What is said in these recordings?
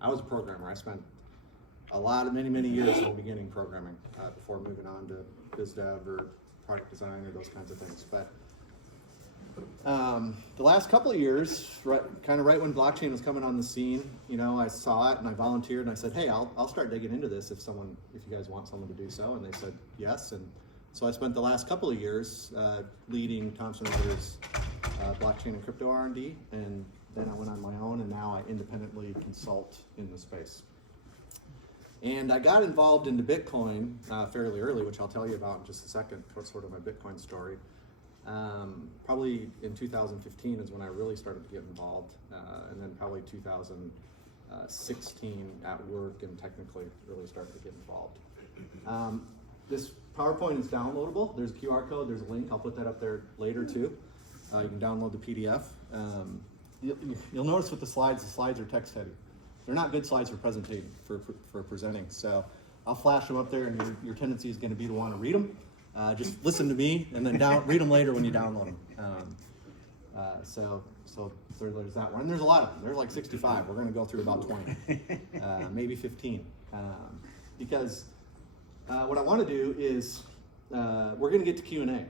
I was a programmer. I spent many years in the beginning programming before moving on to biz dev or product design or those kinds of things. But the last couple of years, right when blockchain was coming on the scene, I saw it and I volunteered and I said, hey, I'll start digging into this if you guys want someone to do so. And they said yes. And so I spent the last couple of years leading Thomson Reuters blockchain and crypto R&D, and then I went on my own, and now I independently consult in the space. And I got involved into Bitcoin fairly early, which I'll tell you about in just a second. What's sort of my Bitcoin story. Probably in 2015 is when I really started to get involved, and then probably 2016 at work and technically really started to get involved. This PowerPoint is downloadable. There's a QR code, there's a link. I'll put that up there later too. You can download the PDF. You'll notice with the slides are text heavy. They're not good slides for presenting. So I'll flash them up there, and your tendency is going to be to want to read them. Just listen to me, and then read them later when you download them. So there's that one. And there's a lot of them. There's like 65. We're going to go through about 20, maybe 15, because what I want to do is we're going to get to Q&A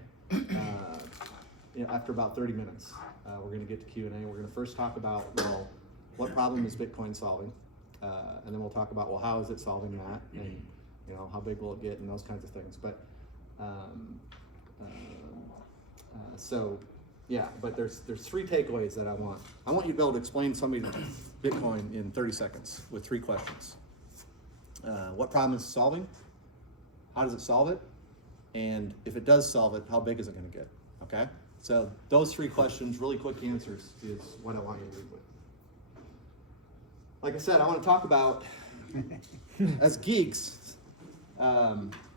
after about 30 minutes. We're going to get to Q&A. We're going to first talk about, what problem is Bitcoin solving? And then we'll talk about, how is it solving that? And, how big will it get and those kinds of things. But, but there's three takeaways that I want. I want you to be able to explain somebody Bitcoin in 30 seconds with three questions. What problem is it solving? How does it solve it? And if it does solve it, how big is it going to get? Okay? So those three questions, really quick answers, is what I want you to lead with. Like I said, I want to talk about, as geeks,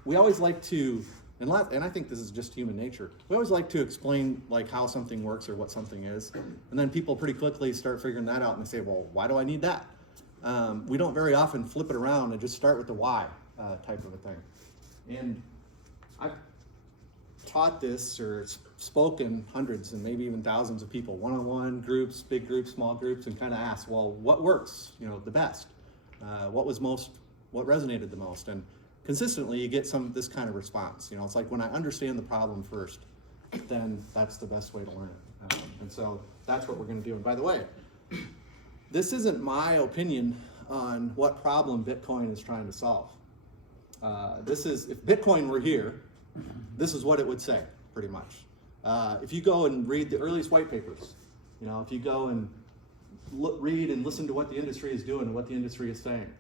we always like to, and I think this is just human nature, we always like to explain how something works or what something is, and then people pretty quickly start figuring that out and they say, well, why do I need that? We don't very often flip it around and just start with the why type of a thing. And I've taught this or spoken hundreds and maybe even thousands of people, one-on-one groups, big groups, small groups, and kind of asked, well, what works, the best? What resonated the most? And consistently you get this kind of response. It's like when I understand the problem first, then that's the best way to learn it. And so that's what we're going to do. And by the way, this isn't my opinion on what problem Bitcoin is trying to solve. If Bitcoin were here, this is what it would say, pretty much. If you go and read the earliest white papers, if you go and read and listen to what the industry is doing and what the industry is saying,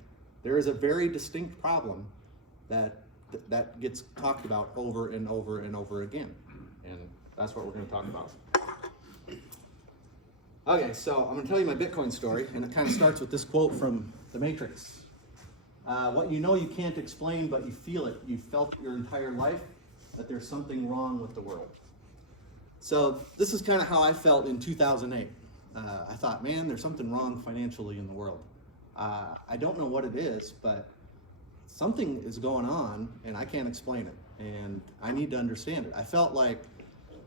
there is a very distinct problem that gets talked about over and over and over again. And that's what we're going to talk about. Okay, so I'm going to tell you my Bitcoin story, and it kind of starts with this quote from The Matrix. What you can't explain, but you feel it. You've felt it your entire life, that there's something wrong with the world. So this is kind of how I felt in 2008. I thought, man, there's something wrong financially in the world. I don't know what it is, but something is going on, and I can't explain it, and I need to understand it. I felt like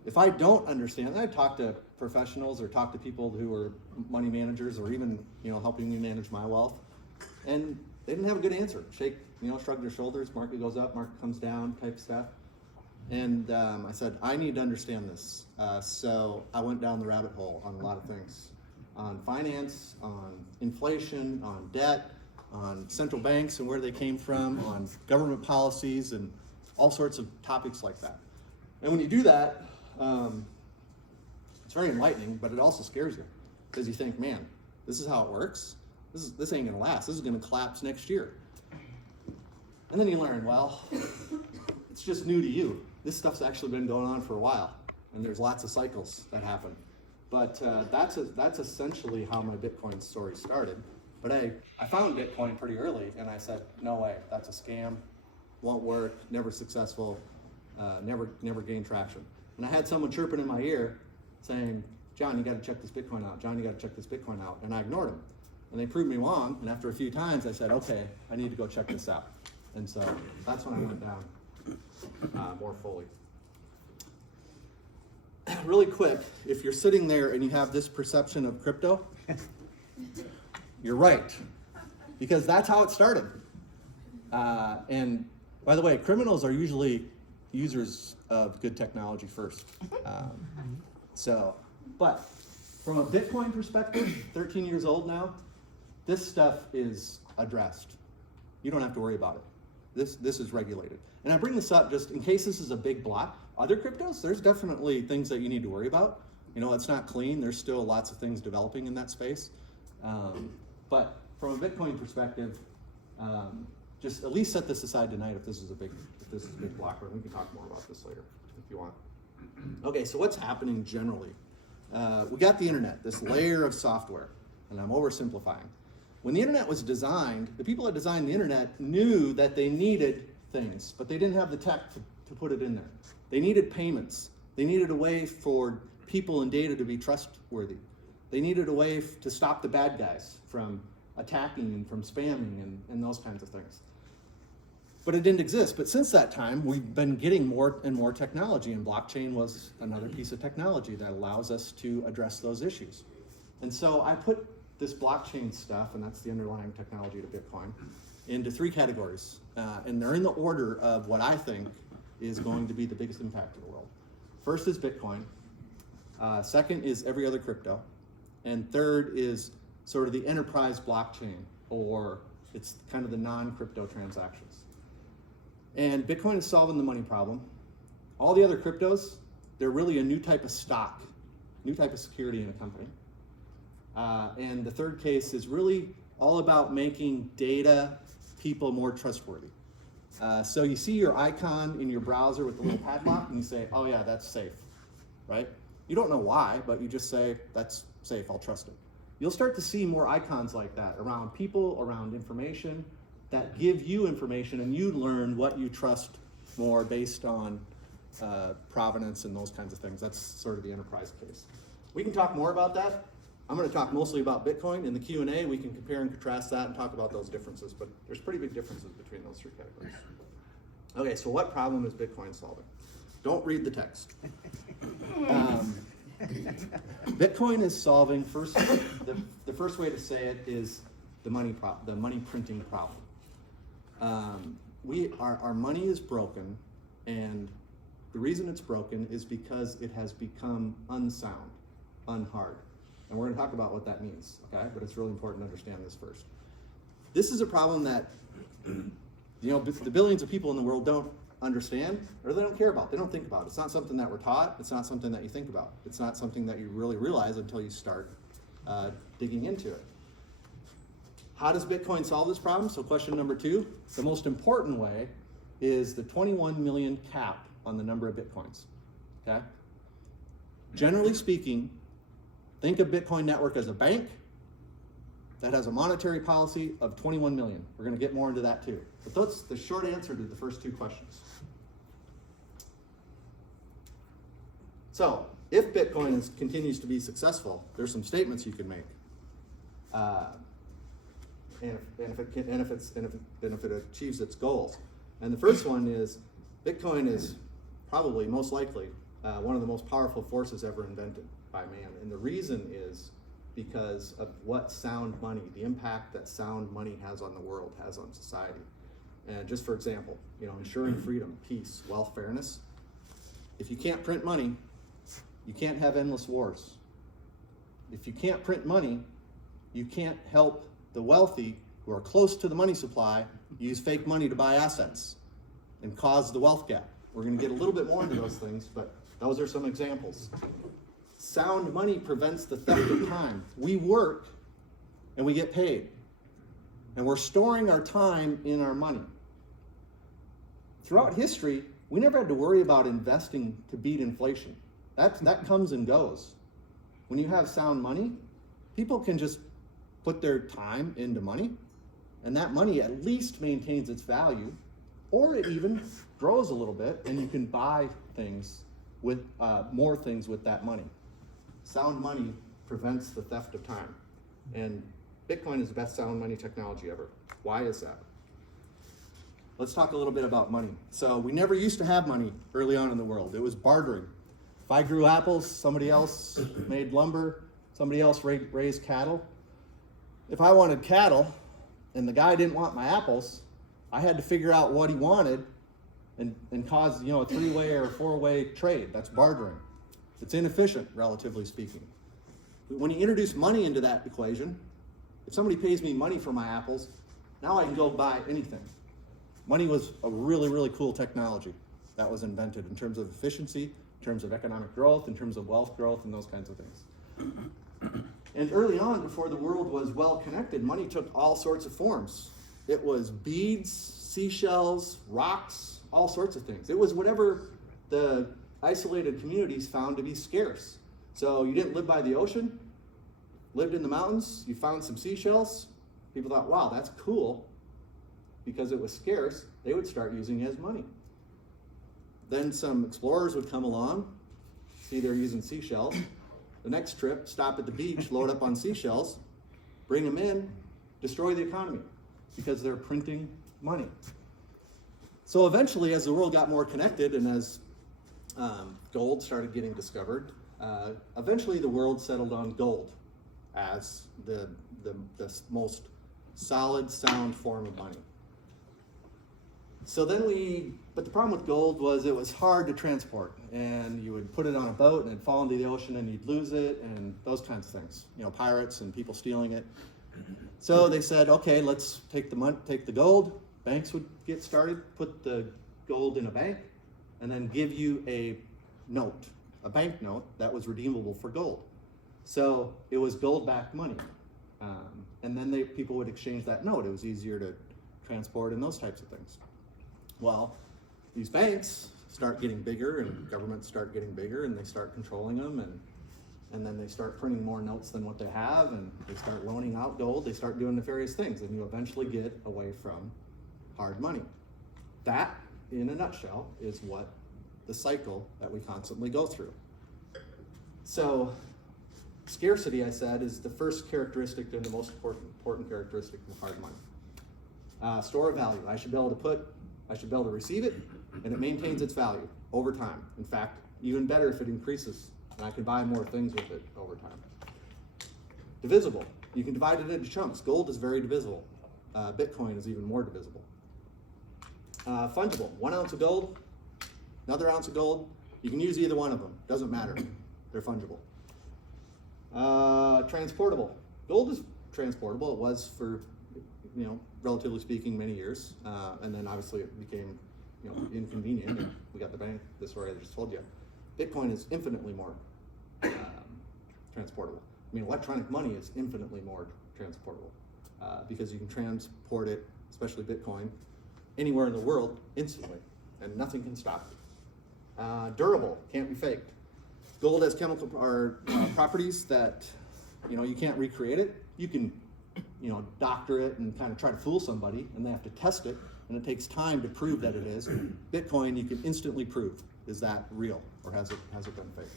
if I don't understand, I'd talk to professionals or talk to people who are money managers or even helping me manage my wealth, and they didn't have a good answer. Shrug their shoulders, market goes up, market comes down type stuff. And I said, I need to understand this. So I went down the rabbit hole on a lot of things. On finance, on inflation, on debt, on central banks and where they came from, on government policies, and all sorts of topics like that. And when you do that, it's very enlightening, but it also scares you. Because you think, man, this is how it works? This ain't gonna last. This is gonna collapse next year. And then you learn, well, it's just new to you. This stuff's actually been going on for a while, and there's lots of cycles that happen. But that's essentially how my Bitcoin story started. But I found Bitcoin pretty early, and I said, no way, that's a scam, won't work, never successful, never gain traction. And I had someone chirping in my ear saying, John, you got to check this Bitcoin out. John, you got to check this Bitcoin out. And I ignored them. And they proved me wrong, and after a few times, I said, okay, I need to go check this out. And so that's when I went down more fully. Really quick, if you're sitting there and you have this perception of crypto, you're right. because that's how it started. And by the way, criminals are usually users of good technology first. But from a Bitcoin perspective, 13 years old now, this stuff is addressed. You don't have to worry about it. This is regulated. And I bring this up just in case this is a big block. Other cryptos, there's definitely things that you need to worry about. You know, it's not clean. There's still lots of things developing in that space. But from a Bitcoin perspective, just at least set this aside tonight if this is a big blocker. We can talk more about this later if you want. Okay, so what's happening generally? We got the internet, this layer of software, and I'm oversimplifying. When the internet was designed, the people that designed the internet knew that they needed things, but they didn't have the tech to put it in there. They needed payments. They needed a way for people and data to be trustworthy. They needed a way to stop the bad guys from attacking and from spamming and those kinds of things. But it didn't exist. But since that time, we've been getting more and more technology, and blockchain was another piece of technology that allows us to address those issues. And so I put this blockchain stuff, and that's the underlying technology to Bitcoin, into three categories. And they're in the order of what I think is going to be the biggest impact in the world. First is Bitcoin. Second is every other crypto. And third is sort of the enterprise blockchain, or it's kind of the non-crypto transactions. And Bitcoin is solving the money problem. All the other cryptos, they're really a new type of stock, new type of security in a company. And the third case is really all about making data people more trustworthy. So you see your icon in your browser with the little padlock and you say, oh yeah, that's safe, right? You don't know why, but you just say, that's safe, I'll trust it. You'll start to see more icons like that around people, around information, that give you information and you learn what you trust more based on provenance and those kinds of things. That's sort of the enterprise case. We can talk more about that. I'm going to talk mostly about Bitcoin. In the Q&A, we can compare and contrast that and talk about those differences, but there's pretty big differences between those three categories. Okay, so what problem is Bitcoin solving? Don't read the text. Bitcoin is solving, the first way to say it is the money printing problem. Our money is broken, and the reason it's broken is because it has become unsound, unhard. And we're going to talk about what that means, okay? But it's really important to understand this first. This is a problem that, the billions of people in the world don't understand, or they don't care about. They don't think about it. It's not something that we're taught. It's not something that you think about. It's not something that you really realize until you start digging into it. How does Bitcoin solve this problem? So question number 2, the most important way is the 21 million cap on the number of Bitcoins, okay? Generally speaking, think of Bitcoin network as a bank that has a monetary policy of 21 million. We're going to get more into that too. But that's the short answer to the first 2 questions. So if Bitcoin continues to be successful, there's some statements you can make. And if it achieves its goals. And the first one is, Bitcoin is probably, most likely, one of the most powerful forces ever invented by man. And the reason is because of what sound money, the impact that sound money has on the world, has on society. And just for example, ensuring freedom, peace, wealth, fairness. If you can't print money, you can't have endless wars. If you can't print money, you can't help the wealthy who are close to the money supply use fake money to buy assets and cause the wealth gap. We're going to get a little bit more into those things, but those are some examples. Sound money prevents the theft of time. We work and we get paid, and we're storing our time in our money. Throughout history, we never had to worry about investing to beat inflation. That comes and goes. When you have sound money, people can just put their time into money, and that money at least maintains its value, or it even grows a little bit, and you can buy things with more things with that money. Sound money prevents the theft of time, and Bitcoin is the best sound money technology ever. Why is that? Let's talk a little bit about money. So we never used to have money early on in the world. It was bartering. If I grew apples, somebody else made lumber, somebody else raised cattle. If I wanted cattle, and the guy didn't want my apples, I had to figure out what he wanted and cause, a 3-way or 4-way trade. That's bartering. It's inefficient, relatively speaking. When you introduce money into that equation, if somebody pays me money for my apples, now I can go buy anything. Money was a really, really cool technology that was invented in terms of efficiency, in terms of economic growth, in terms of wealth growth, and those kinds of things. And early on, before the world was well connected, money took all sorts of forms. It was beads, seashells, rocks, all sorts of things. It was whatever the isolated communities found to be scarce. So you didn't live by the ocean, lived in the mountains, you found some seashells. People thought, wow, that's cool. Because it was scarce, they would start using it as money. Then some explorers would come along, see they're using seashells. The next trip, stop at the beach, load up on seashells, bring them in, destroy the economy because they're printing money. So eventually, as the world got more connected and as gold started getting discovered, eventually the world settled on gold as the most solid, sound form of money. So then but the problem with gold was it was hard to transport, and you would put it on a boat and it'd fall into the ocean and you'd lose it and those kinds of things, pirates and people stealing it. So they said, okay, let's take the gold. Banks would get started, put the gold in a bank, and then give you a note, a bank note that was redeemable for gold. So it was gold-backed money. And then people would exchange that note. It was easier to transport and those types of things. Well, these banks start getting bigger and governments start getting bigger and they start controlling them and then they start printing more notes than what they have and they start loaning out gold. They start doing nefarious things and you eventually get away from hard money. That, in a nutshell, is what the cycle that we constantly go through. So, scarcity, I said, is the first characteristic and the most important characteristic of hard money. Store of value. I should be able to receive it, and it maintains its value over time. In fact, even better if it increases, and I can buy more things with it over time. Divisible. You can divide it into chunks. Gold is very divisible. Bitcoin is even more divisible. Fungible. 1 ounce of gold, another ounce of gold. You can use either one of them. Doesn't matter. They're fungible. Transportable. Gold is transportable. It was for, relatively speaking, many years. And then obviously it became, inconvenient. And we got the bank, this story I just told you. Bitcoin is infinitely more transportable. Electronic money is infinitely more transportable because you can transport it, especially Bitcoin, anywhere in the world instantly, and nothing can stop it. Durable, can't be faked. Gold has chemical properties that, you can't recreate it. You can, doctor it and kind of try to fool somebody, and they have to test it, and it takes time to prove that it is. Bitcoin, you can instantly prove, is that real, or has it been faked?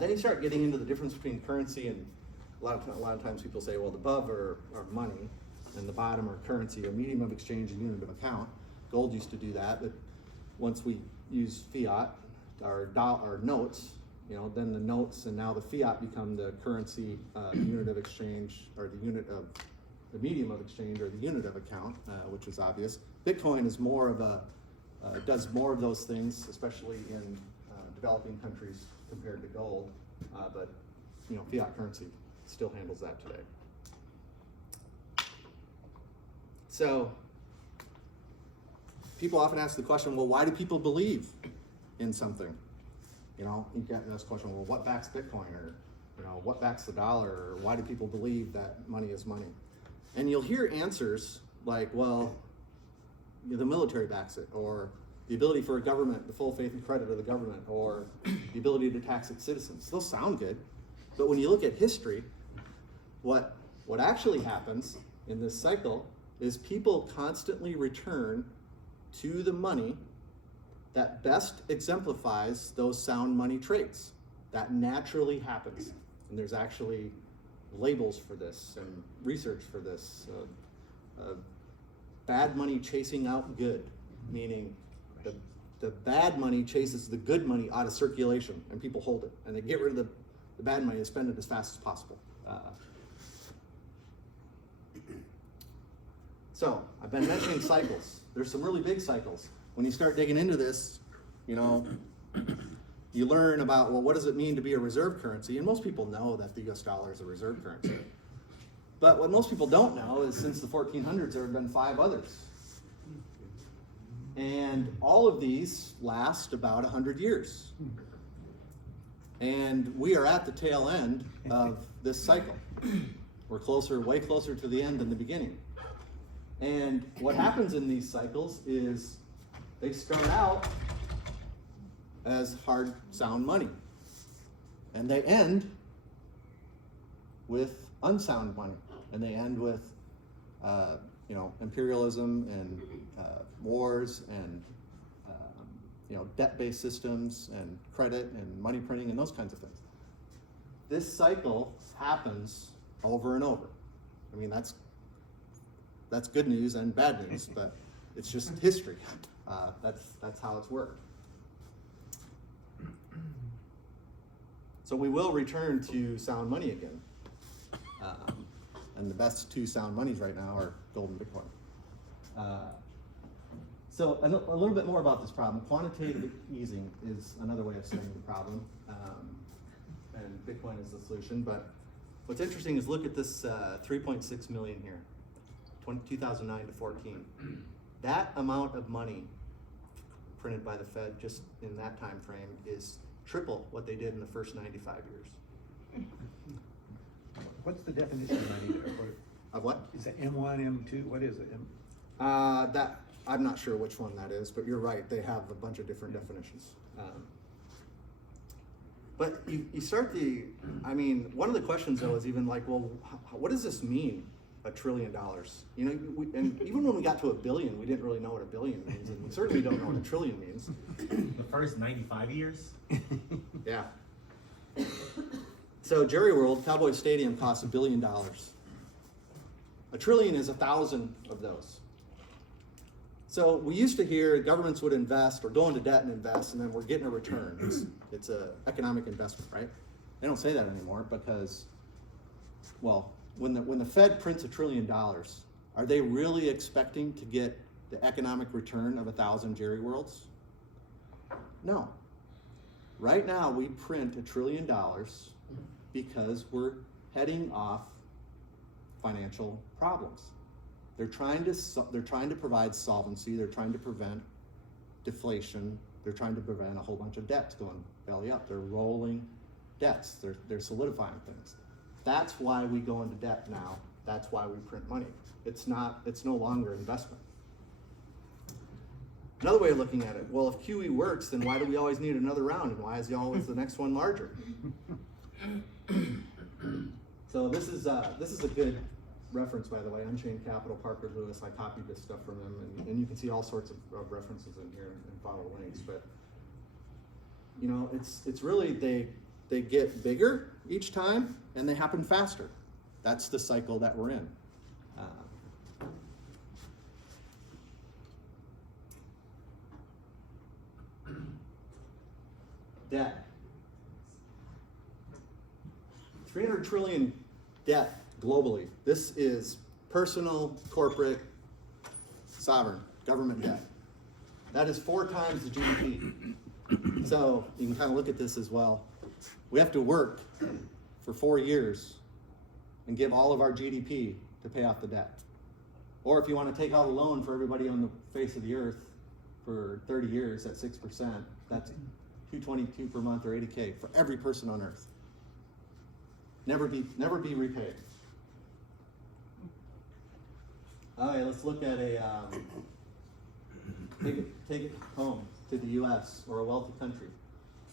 Then you start getting into the difference between currency and a lot of times people say, well, the above are money, and the bottom are currency, or medium of exchange and unit of account. Gold used to do that, but once we use fiat, our notes, then the notes and now the fiat become the currency, the unit of exchange, or the medium of exchange, or the unit of account, which is obvious. Bitcoin is more of does more of those things, especially in developing countries compared to gold, but fiat currency still handles that today. So people often ask the question, well, why do people believe in something? You get this question, well, what backs Bitcoin, or what backs the dollar, or why do people believe that money is money? And you'll hear answers like, well, the military backs it, or the ability for a government, the full faith and credit of the government, or the ability to tax its citizens. Those sound good, but when you look at history, what actually happens in this cycle is people constantly return to the money that best exemplifies those sound money traits. That naturally happens. And there's actually labels for this and research for this. Bad money chasing out good, meaning the bad money chases the good money out of circulation, and people hold it. And they get rid of the bad money and spend it as fast as possible. So I've been mentioning cycles. There's some really big cycles. When you start digging into this, you know, you learn about, well, what does it mean to be a reserve currency? And most people know that the US dollar is a reserve currency. But what most people don't know is since the 1400s, there have been 5 others. And all of these last about 100 years. And we are at the tail end of this cycle. We're closer, way closer to the end than the beginning. And what happens in these cycles is they start out as hard, sound money. And they end with unsound money. And they end with, you know, imperialism and wars and, you know, debt-based systems and credit and money printing and those kinds of things. This cycle happens over and over. I mean, that's good news and bad news, but it's just history. That's how it's worked. So we will return to sound money again. And the best 2 sound monies right now are gold and Bitcoin. So a little bit more about this problem. Quantitative easing is another way of saying the problem. And Bitcoin is the solution. But what's interesting is look at this 3.6 million here, 2009 to 14. That amount of money printed by the Fed just in that time frame is triple what they did in the first 95 years. What's the definition of money there? Of what? Is it M1, M2? What is it? That I'm not sure which one that is, but you're right. They have a bunch of different definitions. But you start I mean, one of the questions though is even like, well, what does this mean? $1 trillion? You know, and even when we got to 1 billion, we didn't really know what 1 billion means, and we certainly don't know what 1 trillion means. The first 95 years? Yeah. So Jerry World, Cowboy Stadium costs $1 billion. 1 trillion is 1,000 of those. So we used to hear governments would invest or go into debt and invest, and then we're getting a return. It's an economic investment, right? They don't say that anymore because, well, when the Fed prints $1 trillion, are they really expecting to get the economic return of 1,000 Jerry Worlds? No. Right now we print $1 trillion because we're heading off financial problems. They're trying to provide solvency. They're trying to prevent deflation. They're trying to prevent a whole bunch of debts going belly up. They're rolling debts. They're solidifying things. That's why we go into debt now. That's why we print money. It's no longer investment. Another way of looking at it, well, if QE works, then why do we always need another round, and why is always the next one larger? So this is a good reference, by the way. Unchained Capital, Parker Lewis. I copied this stuff from him, and you can see all sorts of references in here and follow links. But you know, it's really they get bigger each time, and they happen faster. That's the cycle that we're in. Debt. 300 trillion debt globally. This is personal, corporate, sovereign, government debt. That is 4 times the GDP. So you can kind of look at this as well. We have to work for 4 years and give all of our GDP to pay off the debt. Or if you want to take out a loan for everybody on the face of the earth for 30 years at 6%, that's $222 per month or $80K for every person on earth. Never be repaid. All right, let's look at take it home to the U.S. or a wealthy country.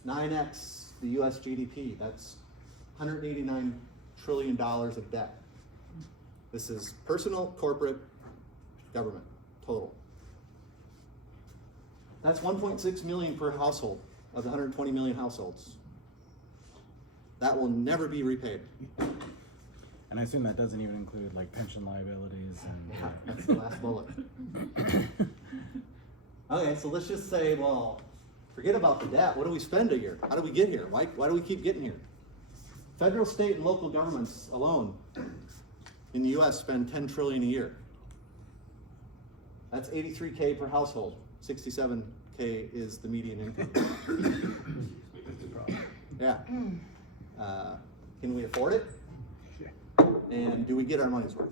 9x the U.S. GDP. That's $189 trillion of debt. This is personal, corporate, government total. That's 1.6 million per household of the 120 million households. That will never be repaid. And I assume that doesn't even include like pension liabilities and yeah, that's the last bullet. Okay, so let's just say, well, forget about the debt. What do we spend a year? How do we get here? Why do we keep getting here? Federal, state, and local governments alone in the U.S. spend $10 trillion a year. That's 83K per household. 67K is the median income. That's the problem. Yeah. Can we afford it? And do we get our money's worth?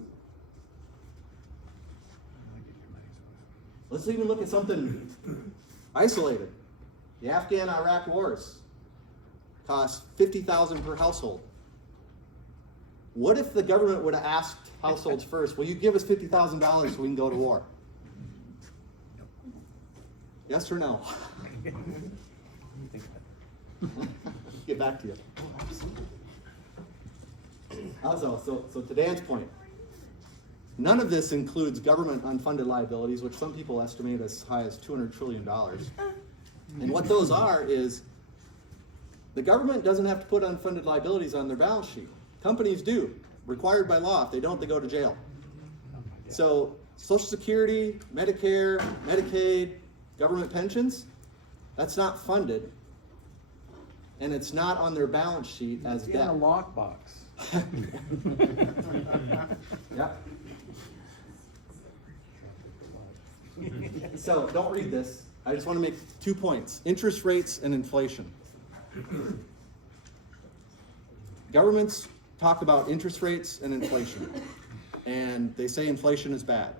Let's even look at something isolated. The Afghan-Iraq wars cost $50,000 per household. What if the government would have asked households first, will you give us $50,000 so we can go to war? Yes or no? Get back to you. Also, so to Dan's point, none of this includes government unfunded liabilities, which some people estimate as high as $200 trillion. And what those are is the government doesn't have to put unfunded liabilities on their balance sheet. Companies do, required by law. If they don't, they go to jail. So Social Security, Medicare, Medicaid, government pensions, that's not funded. And it's not on their balance sheet as It's debt. in a lockbox. Yep. So don't read this. I just want to make 2 points. Interest rates and inflation. Governments talk about interest rates and inflation. And they say inflation is bad.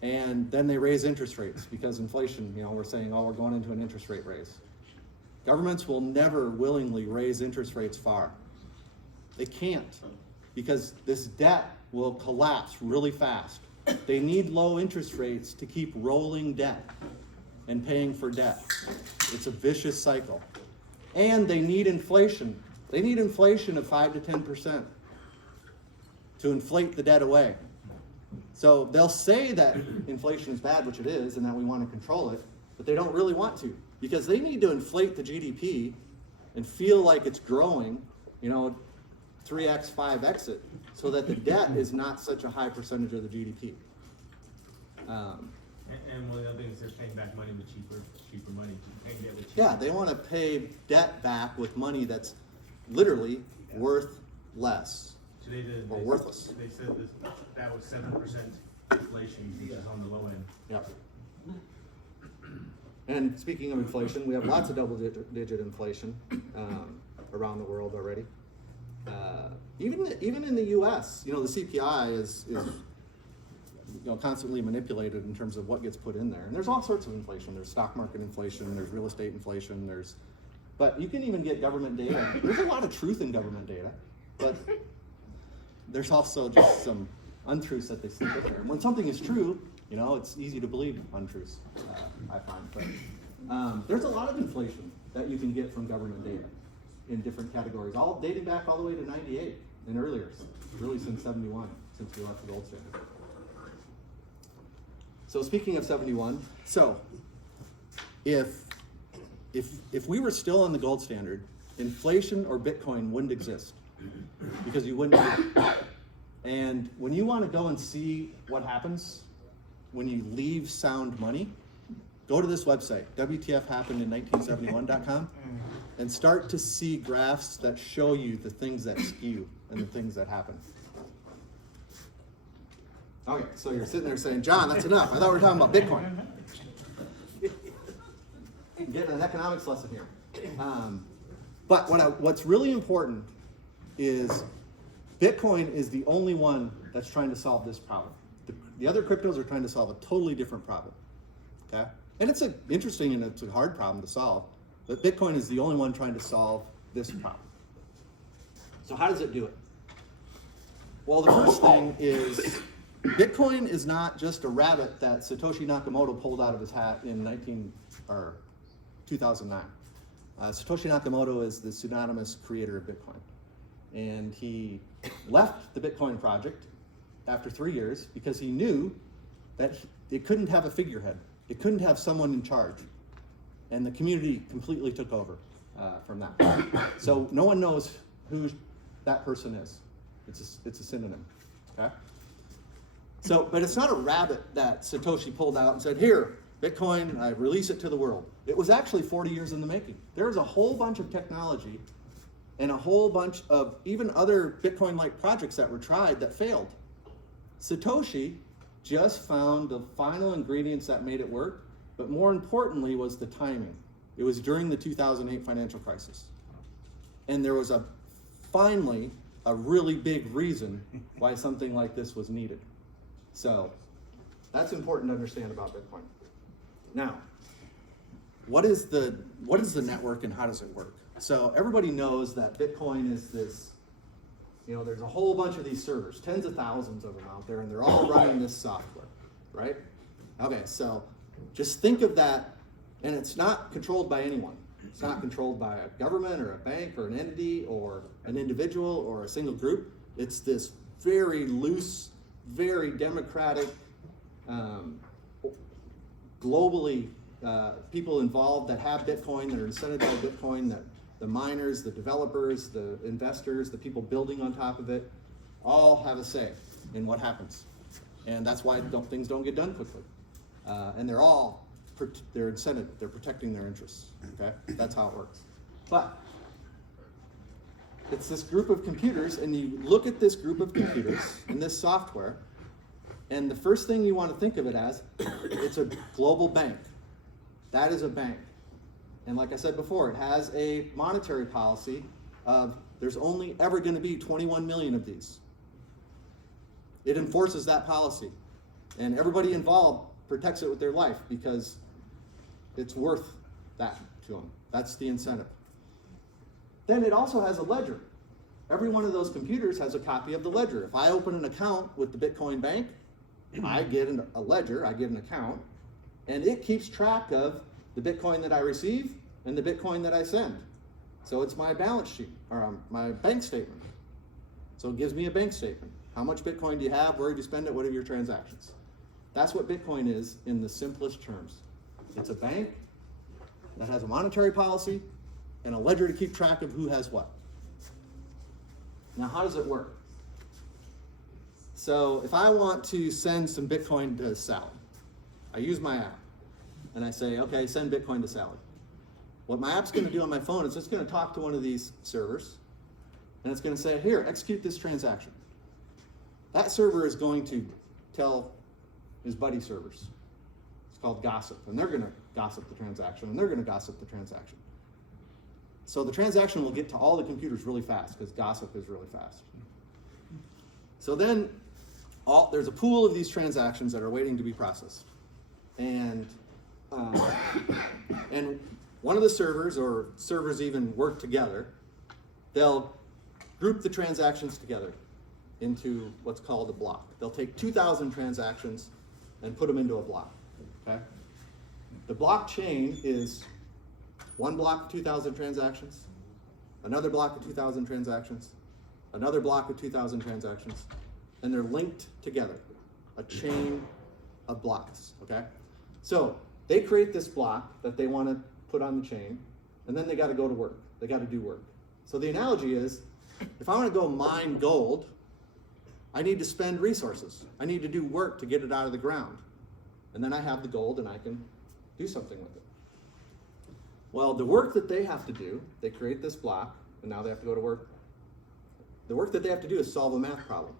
And then they raise interest rates because inflation, we're saying, oh, we're going into an interest rate raise. Governments will never willingly raise interest rates far. They can't, because this debt will collapse really fast. They need low interest rates to keep rolling debt and paying for debt. It's a vicious cycle. And they need inflation. They need inflation of 5 to 10% to inflate the debt away. So they'll say that inflation is bad, which it is, and that we want to control it, but they don't really want to, because they need to inflate the GDP and feel like it's growing, 3x, 5x it, so that the debt is not such a high percentage of the GDP. And one of the other things, they're paying back money with cheaper money. Paying debt with cheaper. Yeah, they want to pay debt back with money that's literally worth less. Today, Or worthless. They said that was 7% inflation, which is on the low end. Yep. And speaking of inflation, we have lots of double-digit inflation around the world already. Even in the U.S., the CPI is constantly manipulated in terms of what gets put in there. And there's all sorts of inflation. There's stock market inflation. There's real estate inflation. But you can even get government data. There's a lot of truth in government data, but there's also just some untruths that they slip in there. And when something is true, it's easy to believe untruths, I find. But there's a lot of inflation that you can get from government data in different categories, all dating back all the way to 98 and earlier, really since 71, since we left the gold standard. So speaking of 71, so if we were still on the gold standard, inflation or Bitcoin wouldn't exist, because you wouldn't need it. And when you want to go and see what happens when you leave sound money, go to this website, WTFhappened1971.com, and start to see graphs that show you the things that skew and the things that happen. Okay, so you're sitting there saying, John, that's enough. I thought we were talking about Bitcoin. I'm getting an economics lesson here. But what's really important is Bitcoin is the only one that's trying to solve this problem. The other cryptos are trying to solve a totally different problem. Okay? And it's interesting and it's a hard problem to solve, but Bitcoin is the only one trying to solve this problem. So how does it do it? Well, the first thing is Bitcoin is not just a rabbit that Satoshi Nakamoto pulled out of his hat in 2009. Satoshi Nakamoto is the pseudonymous creator of Bitcoin. And he left the Bitcoin project after 3 years because he knew that it couldn't have a figurehead. It couldn't have someone in charge. And the community completely took over from that. So no one knows who that person is. It's a synonym, okay? So, but it's not a rabbit that Satoshi pulled out and said, here, Bitcoin, I release it to the world. It was actually 40 years in the making. There was a whole bunch of technology and a whole bunch of even other Bitcoin-like projects that were tried that failed. Satoshi just found the final ingredients that made it work, but more importantly was the timing. It was during the 2008 financial crisis. And there was finally a really big reason why something like this was needed. So that's important to understand about Bitcoin. Now, what is the network and how does it work? So everybody knows that Bitcoin is this, there's a whole bunch of these servers, tens of thousands of them out there, and they're all running this software, right? Okay, so just think of that, and it's not controlled by anyone. It's not controlled by a government or a bank or an entity or an individual or a single group. It's this very loose, very democratic, globally people involved that have Bitcoin, that are incented by Bitcoin, that the miners, the developers, the investors, the people building on top of it, all have a say in what happens. And that's why things don't get done quickly. And they're incented, they're protecting their interests, okay? That's how it works. But it's this group of computers, and you look at this group of computers and this software, and the first thing you want to think of it as, it's a global bank. That is a bank. And like I said before, it has a monetary policy of there's only ever going to be 21 million of these. It enforces that policy. And everybody involved protects it with their life because it's worth that to them. That's the incentive. Then it also has a ledger. Every one of those computers has a copy of the ledger. If I open an account with the Bitcoin Bank, I get a ledger, I get an account, and it keeps track of the Bitcoin that I receive and the Bitcoin that I send. So it's my balance sheet, or my bank statement. So it gives me a bank statement. How much Bitcoin do you have? Where did you spend it? What are your transactions? That's what Bitcoin is in the simplest terms. It's a bank that has a monetary policy and a ledger to keep track of who has what. Now, how does it work? So if I want to send some Bitcoin to Sally, I use my app and I say, okay, send Bitcoin to Sally. What my app's going to do on my phone is it's going to talk to one of these servers and it's going to say, here, execute this transaction. That server is going to tell his buddy servers. It's called gossip, and they're going to gossip the transaction, and they're going to gossip the transaction. So the transaction will get to all the computers really fast because gossip is really fast. So then there's a pool of these transactions that are waiting to be processed. And one of the servers, or servers even work together, they'll group the transactions together into what's called a block. They'll take 2,000 transactions and put them into a block, okay? The blockchain is one block of 2,000 transactions, another block of 2,000 transactions, another block of 2,000 transactions, and they're linked together, a chain of blocks, okay? So they create this block that they want to put on the chain, and then they got to go to work. They got to do work. So the analogy is, if I want to go mine gold, I need to spend resources. I need to do work to get it out of the ground. And then I have the gold and I can do something with it. Well, the work that they have to do, they create this block, and now they have to go to work. The work that they have to do is solve a math problem.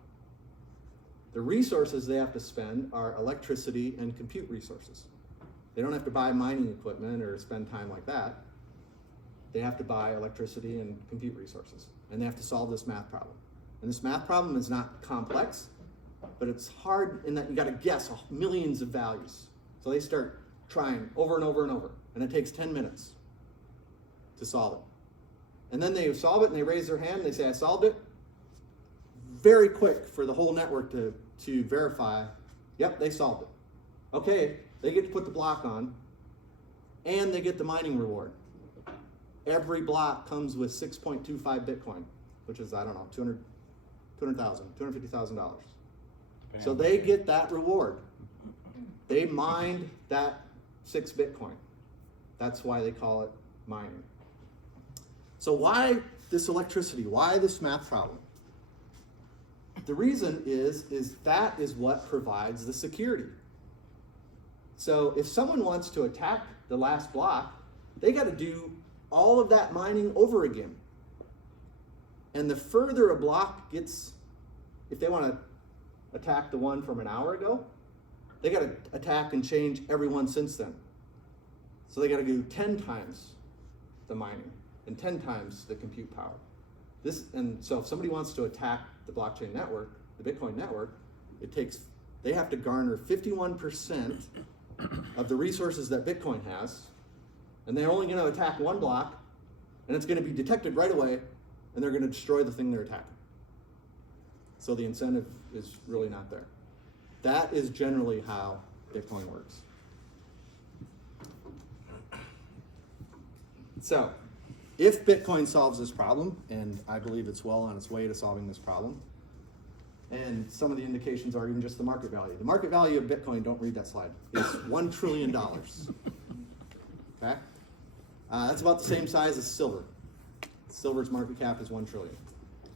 The resources they have to spend are electricity and compute resources. They don't have to buy mining equipment or spend time like that. They have to buy electricity and compute resources, and they have to solve this math problem. And this math problem is not complex, but it's hard in that you got to guess millions of values. So they start trying over and over and over, and it takes 10 minutes to solve it. And then they solve it and they raise their hand and they say, I solved it. Very quick for the whole network to verify, yep, they solved it. Okay, they get to put the block on, and they get the mining reward. Every block comes with 6.25 Bitcoin, which is, I don't know, $250,000. So they get that reward. They mined that 6 Bitcoin. That's why they call it mining. So why this electricity? Why this math problem? The reason is that is what provides the security. So if someone wants to attack the last block, they got to do all of that mining over again. And the further a block gets, if they want to attack the one from an hour ago, they got to attack and change every one since then. So they got to do 10 times the mining and 10 times the compute power. So if somebody wants to attack the blockchain network, the Bitcoin network, they have to garner 51% of the resources that Bitcoin has, and they're only going to attack one block, and it's going to be detected right away, and they're going to destroy the thing they're attacking. So the incentive is really not there. That is generally how Bitcoin works. So, if Bitcoin solves this problem, and I believe it's well on its way to solving this problem, and some of the indications are even just the market value. The market value of Bitcoin, don't read that slide, is $1 trillion. Okay? That's about the same size as silver. Silver's market cap is 1 trillion.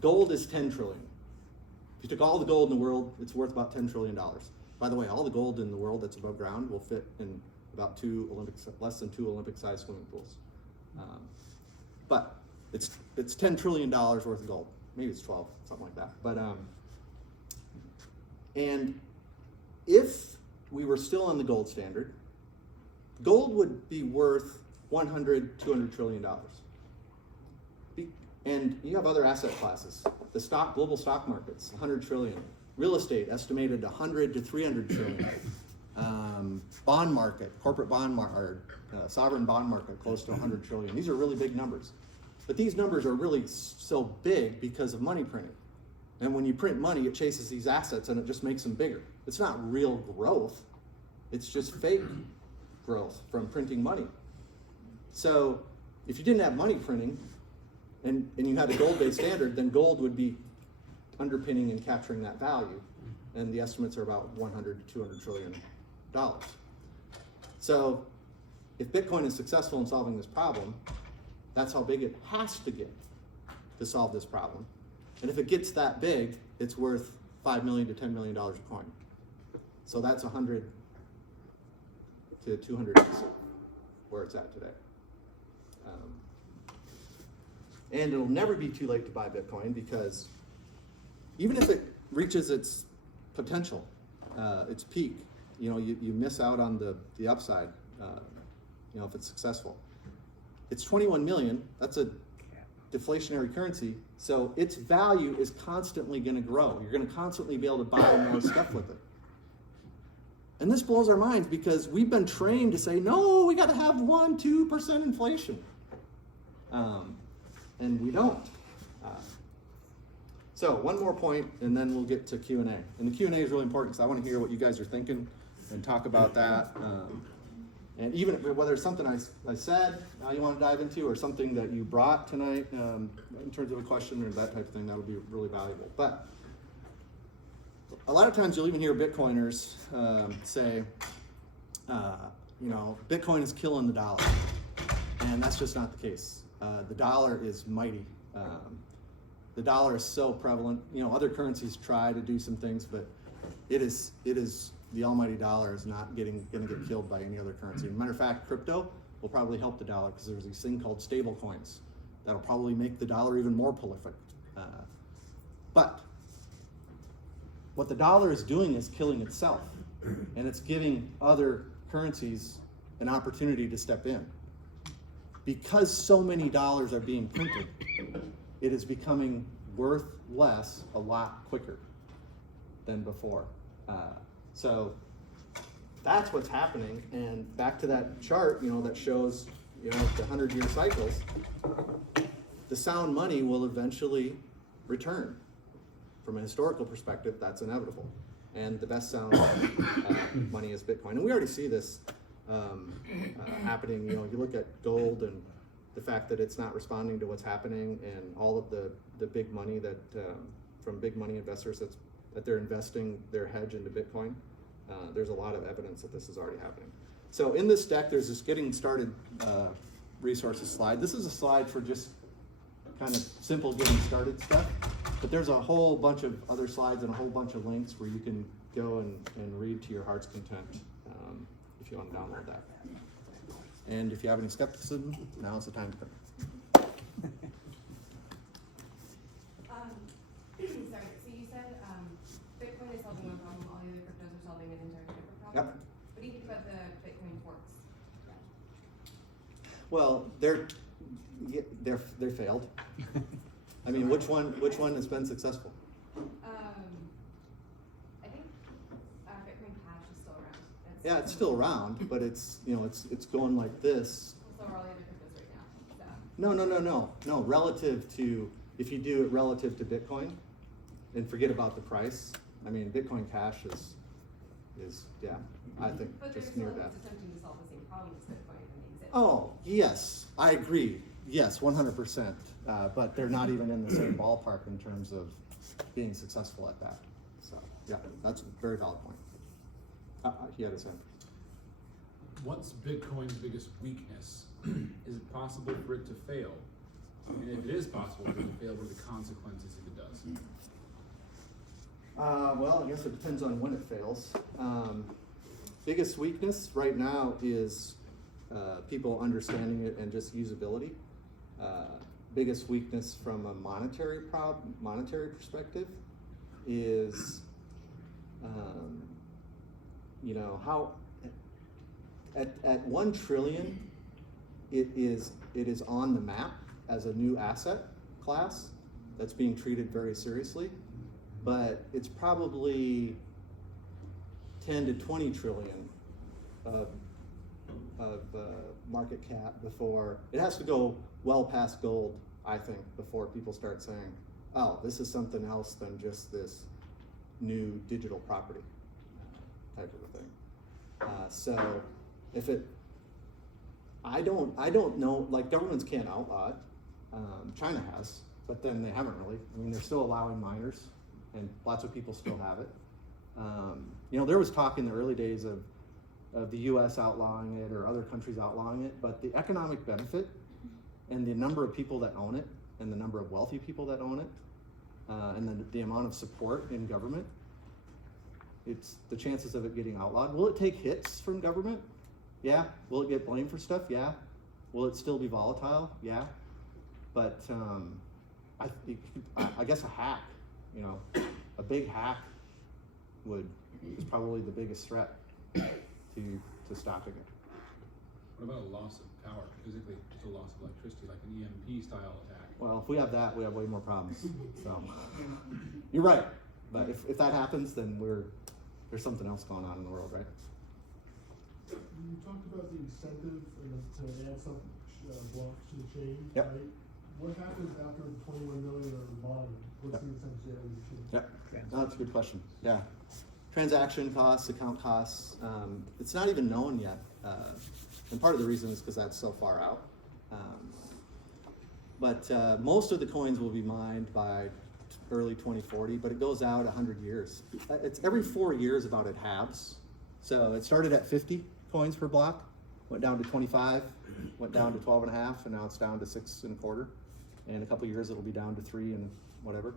Gold is 10 trillion. If you took all the gold in the world, it's worth about $10 trillion. By the way, all the gold in the world that's above ground will fit in about less than 2 Olympic-sized swimming pools. But it's $10 trillion worth of gold. Maybe it's 12, something like that. But and if we were still on the gold standard, gold would be worth $100, $200 trillion. And you have other asset classes. The global stock markets, 100 trillion. Real estate estimated 100 to 300 trillion. Bond market, corporate bond market, sovereign bond market, close to 100 trillion. These are really big numbers. But these numbers are really so big because of money printing. And when you print money, it chases these assets and it just makes them bigger. It's not real growth. It's just fake growth from printing money. So if you didn't have money printing and you had a gold-based standard, then gold would be underpinning and capturing that value. And the estimates are about 100 to 200 trillion dollars. So if Bitcoin is successful in solving this problem, that's how big it has to get to solve this problem. And if it gets that big, it's worth $5 million to $10 million a coin. So that's 100 to 200 where it's at today. And it'll never be too late to buy Bitcoin, because even if it reaches its potential, its peak, you miss out on the upside, if it's successful. It's 21 million, that's a deflationary currency, so its value is constantly going to grow. You're going to constantly be able to buy more stuff with it. And this blows our minds, because we've been trained to say, no, we got to have 1-2% inflation. And we don't. So one more point, and then we'll get to Q&A. And the Q&A is really important, because I want to hear what you guys are thinking and talk about that. And even whether it's something I said you want to dive into, or something that you brought tonight in terms of a question or that type of thing, that would be really valuable. But a lot of times you'll even hear Bitcoiners say, Bitcoin is killing the dollar. And that's just not the case. The dollar is mighty. The dollar is so prevalent. Other currencies try to do some things, but it is the almighty dollar is not going to get killed by any other currency. As a matter of fact, crypto will probably help the dollar, because there's these thing called stable coins that'll probably make the dollar even more prolific. But what the dollar is doing is killing itself, and it's giving other currencies an opportunity to step in. Because so many dollars are being printed, it is becoming worth less a lot quicker than before. So that's what's happening. And back to that chart, that shows, the 100-year cycles, the sound money will eventually return. From a historical perspective, that's inevitable. And the best sound money is Bitcoin. And we already see this happening. You look at gold and the fact that it's not responding to what's happening, and all of the big money that from big money investors that they're investing their hedge into Bitcoin. There's a lot of evidence that this is already happening. So in this deck, there's this getting started resources slide. This is a slide for just kind of simple getting started stuff, but there's a whole bunch of other slides and a whole bunch of links where you can go and read to your heart's content if you want to download that. And if you have any skepticism, now's the time to come. Sorry, so you said Bitcoin is solving one problem, all the other cryptos are solving an entirely different problem? Yep. What do you think about the Bitcoin forks? Well, they failed. I mean, which one has been successful? I think Bitcoin Cash is still around. Yeah, it's still around, but it's it's going like this. So are all the other cryptos right now. So. No. Relative to, if you do it relative to Bitcoin, and forget about the price. I mean, Bitcoin Cash is yeah, I think But they're just still near death. attempting to solve the same problem as Bitcoin and they exist. Oh yes, I agree. Yes, 100%. But they're not even in the same ballpark in terms of being successful at that. So yeah, that's a very valid point. He had his hand. What's Bitcoin's biggest weakness? Is it possible for it to fail? And if it is possible for it to fail, what are the consequences if it does? Well, I guess it depends on when it fails. Biggest weakness right now is people understanding it and just usability. Biggest weakness from a monetary perspective is, how at 1 trillion, it is on the map as a new asset class that's being treated very seriously, but it's probably 10 to 20 trillion of market cap before it has to go well past gold, I think, before people start saying, oh, this is something else than just this new digital property type of a thing. So if it, I don't know, like governments can't outlaw it. China has, but then they haven't really. I mean, they're still allowing miners, and lots of people still have it. There was talk in the early days of the U.S. outlawing it or other countries outlawing it, but the economic benefit and the number of people that own it and the number of wealthy people that own it and then the amount of support in government, it's the chances of it getting outlawed. Will it take hits from government? Yeah. Will it get blamed for stuff? Yeah. Will it still be volatile? Yeah. But I guess a hack, a big hack is probably the biggest threat to stopping it. What about a loss of power? Physically, just a loss of electricity, like an EMP style attack? Well, if we have that, we have way more problems. So you're right, but if that happens, then there's something else going on in the world, right? You talked about the incentive to add some blocks to the chain, Yep. right? What happens after the 21 million are mined? What's Yep. the incentive to add the chain? Yep. No, that's a good question. Yeah. Transaction costs, account costs, it's not even known yet. And part of the reason is because that's so far out. But most of the coins will be mined by early 2040, but it goes out 100 years. It's every 4 years about it halves. So it started at 50 coins per block, went down to 25, went down to 12 and a half, and now it's down to 6 and a quarter. In a couple of years, it'll be down to 3 and whatever.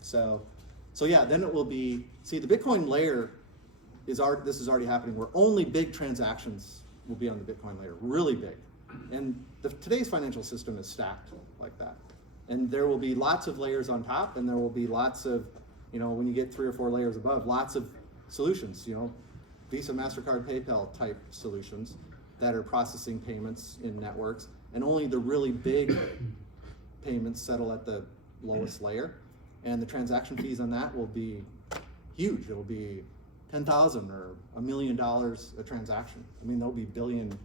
So yeah, then it will be, see, the Bitcoin layer this is already happening, where only big transactions will be on the Bitcoin layer, really big. And today's financial system is stacked like that. And there will be lots of layers on top, and there will be lots of, when you get 3 or 4 layers above, lots of solutions, Visa, MasterCard, PayPal type solutions that are processing payments in networks, and only the really big payments settle at the lowest layer. And the transaction fees on that will be huge. It will be $10,000 or $1 million a transaction. I mean, there'll be $1 billion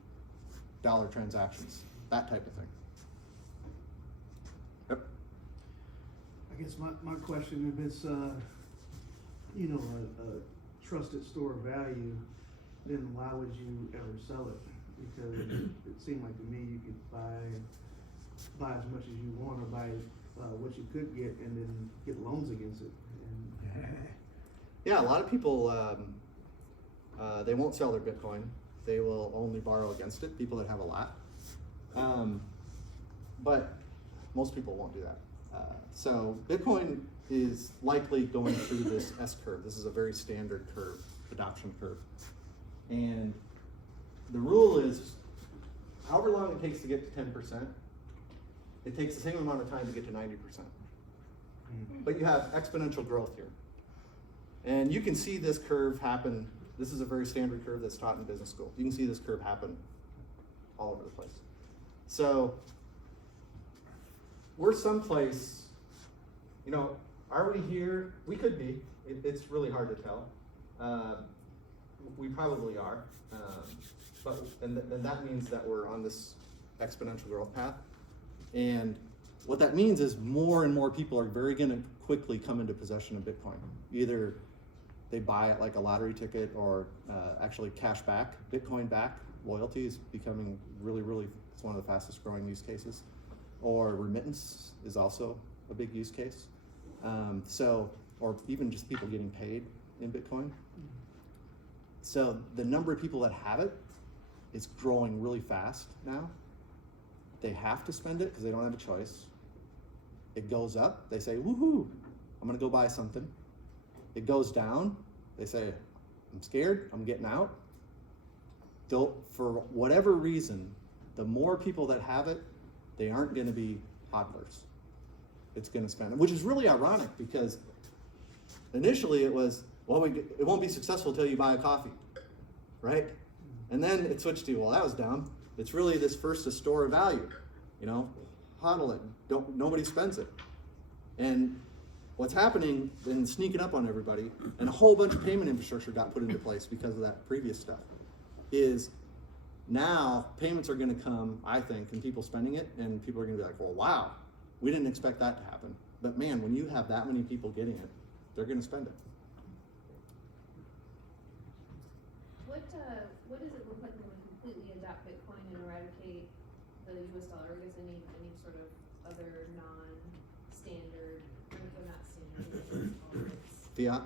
transactions, that type of thing. Yep. I guess my question, if it's a trusted store of value, then why would you ever sell it? Because it seemed like to me you could buy as much as you want, or buy what you could get and then get loans against it. Yeah, a lot of people, they won't sell their Bitcoin. They will only borrow against it, people that have a lot. But most people won't do that. So Bitcoin is likely going through this S curve. This is a very standard curve, adoption curve. And the rule is, however long it takes to get to 10%, it takes the same amount of time to get to 90%. But you have exponential growth here. And you can see this curve happen This is a very standard curve that's taught in business school. You can see this curve happen all over the place. So we're someplace, you know, are we here? We could be. It's really hard to tell. We probably are. And that means that we're on this exponential growth path. And what that means is more and more people are very going to quickly come into possession of Bitcoin. Either they buy it like a lottery ticket, or actually cash back, Bitcoin back. Loyalty is becoming really, it's one of the fastest growing use cases. Or remittance is also a big use case. Or even just people getting paid in Bitcoin. So the number of people that have it is growing really fast now. They have to spend it because they don't have a choice. It goes up, they say, woohoo, I'm gonna go buy something. It goes down, they say, I'm scared, I'm getting out. For whatever reason, the more people that have it, they aren't gonna be hodlers. It's gonna spend, which is really ironic because initially it was, well, it won't be successful until you buy a coffee, right? And then it switched to, well, that was dumb. It's really this first to store of value, you know, hodl it, nobody spends it. And what's happening and sneaking up on everybody, and a whole bunch of payment infrastructure got put into place because of that previous stuff, is now payments are gonna come, I think, and people spending it, and people are gonna be like, well, wow, we didn't expect that to happen. But man, when you have that many people getting it, they're gonna spend it. What does it look like when we completely adopt Bitcoin and eradicate the US dollar? I guess any sort of other non-standard, or not standard, Fiat? yeah.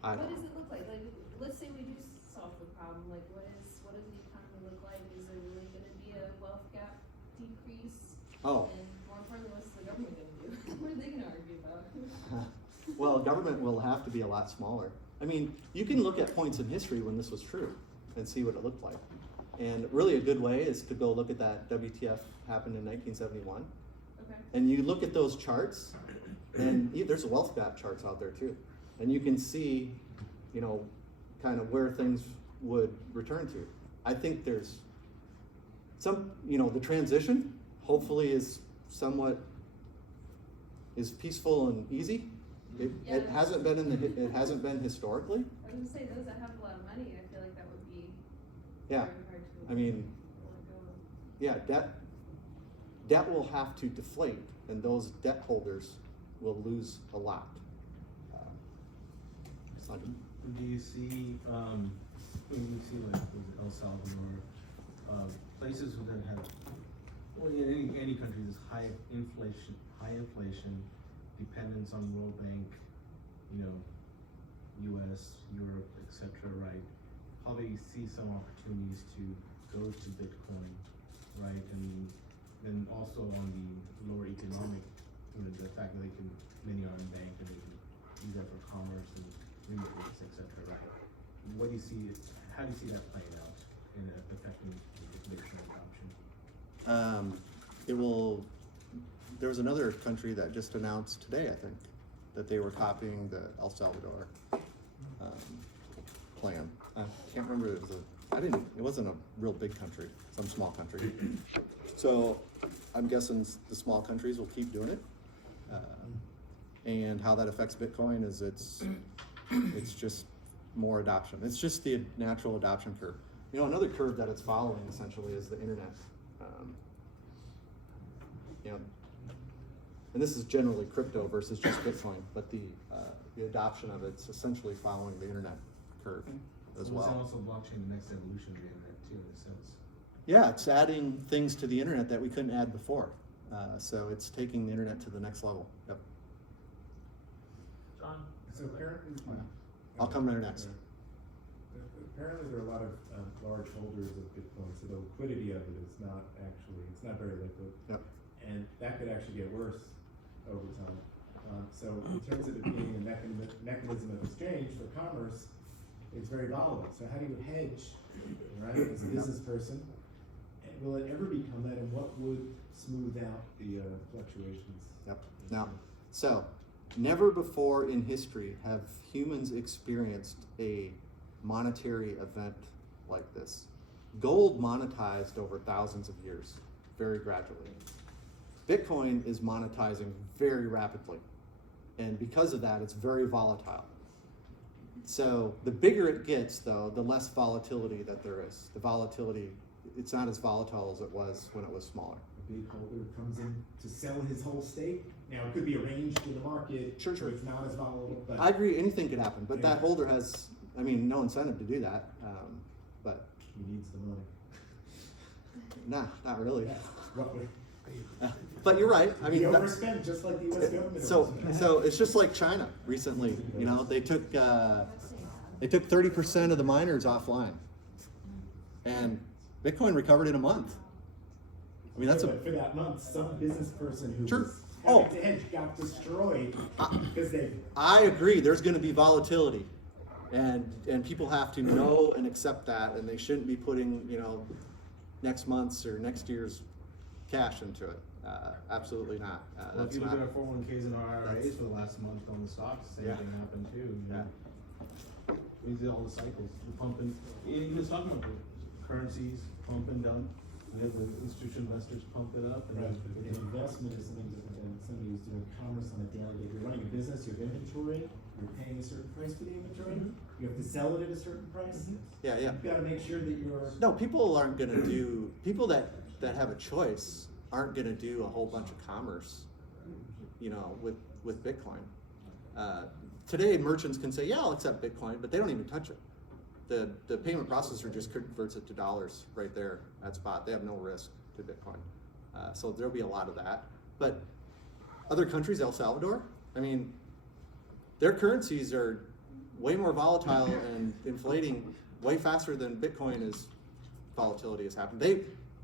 I What don't does it look like? Like, let's say we do solve the problem. Like, what does the economy look like? Is there really going to be a wealth gap decrease? Oh. And more importantly, what's the government going to do? What are they going to argue about? Well, government will have to be a lot smaller. I mean, you can look at points in history when this was true and see what it looked like. And really a good way is to go look at that WTF happened in 1971. Okay. And you look at those charts, and there's wealth gap charts out there too. And you can see, you know, kind of where things would return to. I think there's some, you know, the transition hopefully is peaceful and easy. It hasn't been historically. I was going to say, those that have a lot of money, I feel like that would be Yeah, very hard to I mean, let go of. yeah, debt will have to deflate, and those debt holders will lose a lot. Do you see, when you see like El Salvador, places that have, well, yeah, any country that's high inflation, dependence on World Bank, you know, US, Europe, etc., right? Probably see some opportunities to go to Bitcoin, right? And then also on the lower economic, you know, the fact that many are in bank and they can use that for commerce and remittances, etc., right? What do you see, how do you see that playing out in affecting the Bitcoin adoption? There was another country that just announced today, I think, that they were copying the El Salvador plan. I can't remember, it wasn't a real big country, some small country. So I'm guessing the small countries will keep doing it. And how that affects Bitcoin is it's just more adoption. It's just the natural adoption curve. You know, another curve that it's following essentially is the internet. You know, and this is generally crypto versus just Bitcoin, but the adoption of it's essentially following the internet curve as well. It's also blockchain, the next evolution of the internet too, in a sense. Yeah, it's adding things to the internet that we couldn't add before. So it's taking the internet to the next level. Yep. John? So apparently, I'll come there next. apparently there are a lot of large holders of Bitcoin, so the liquidity of it is not very liquid. Yep. And that could actually get worse over time. So in terms of it being a mechanism of exchange for commerce, it's very volatile. So how do you hedge, right, as a business person? And will it ever become that, and what would smooth out the fluctuations? Yep. Now, so Never before in history have humans experienced a monetary event like this. Gold monetized over thousands of years, very gradually. Bitcoin is monetizing very rapidly. And because of that, it's very volatile. So the bigger it gets, though, the less volatility that there is. The volatility, it's not as volatile as it was when it was smaller. A big holder comes in to sell his whole stake. Now, it could be arranged in the market, Sure. so it's not as volatile, but. I agree, anything could happen, but that Yeah. holder has, I mean, no incentive to do that. But He needs the money. nah, not really. Yeah, roughly. But you're right. I mean, He that- overspent just like the US government. so overspent. so it's just like China recently. You know, they took 30% of the miners offline, and Bitcoin recovered in a month. I mean, that's But for that month, some business person who Sure. was Oh. having to hedge got destroyed because they. I agree. There's going to be volatility, and people have to know and accept that, and they shouldn't be putting next month's or next year's cash into it. Absolutely not. Well, if That's you look not. at our 401ks and our IRAs for the last month on the stocks, same Yeah. thing happened too. You Yeah. know? We see all the cycles, the pumping, even the stock market, currencies pump and dump. We have the institutional investors pump it up. And Right, then- but an investment is something different than somebody who's doing commerce on a daily basis. You're running a business, you have inventory, you're paying a certain price for the inventory, you have to sell it at a certain price. Yeah, yeah. You've gotta make sure that you're. No, people aren't going to do. People that have a choice aren't going to do a whole bunch of commerce, with Bitcoin. Today, merchants can say, "Yeah, I'll accept Bitcoin," but they don't even touch it. The payment processor just converts it to dollars right there at spot. They have no risk to Bitcoin. So there'll be a lot of that. But other countries, El Salvador, I mean, their currencies are way more volatile and inflating way faster than Bitcoin volatility has happened.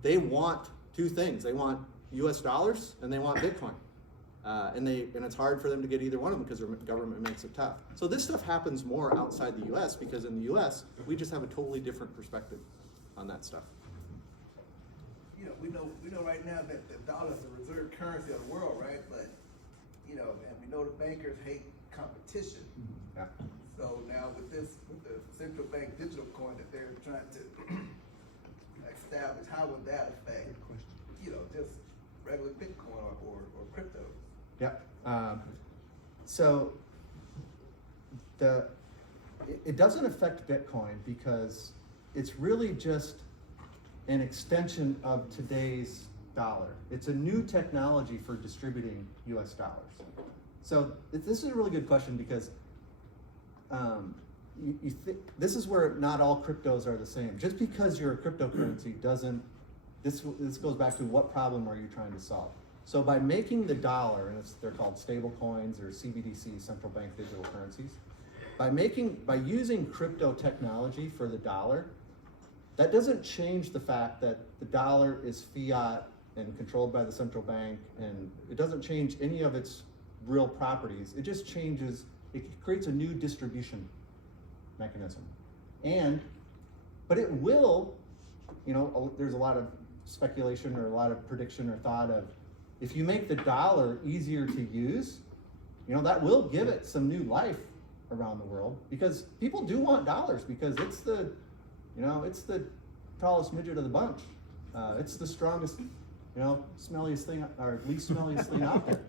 They want two things. They want US dollars and they want Bitcoin. And it's hard for them to get either one of them because their government makes it tough. So this stuff happens more outside the US because in the US, we just have a totally different perspective on that stuff. We know right now that the dollar is the reserve currency of the world, right? But, and we know the bankers hate competition. Yeah. So now with the central bank digital coin that they're trying to establish, how would that affect, just regular Bitcoin or crypto? Yeah. So it doesn't affect Bitcoin because it's really just an extension of today's dollar. It's a new technology for distributing US dollars. So this is a really good question because this is where not all cryptos are the same. Just because you're a cryptocurrency doesn't, this goes back to what problem are you trying to solve? So by making the dollar, and they're called stable coins or CBDCs, central bank digital currencies, by using crypto technology for the dollar, that doesn't change the fact that the dollar is fiat and controlled by the central bank, and it doesn't change any of its real properties. It just changes, it creates a new distribution mechanism. But it will, there's a lot of speculation or a lot of prediction or thought of, if you make the dollar easier to use, that will give it some new life around the world because people do want dollars because it's the tallest midget of the bunch. It's the strongest, smelliest thing or least smelliest thing out there.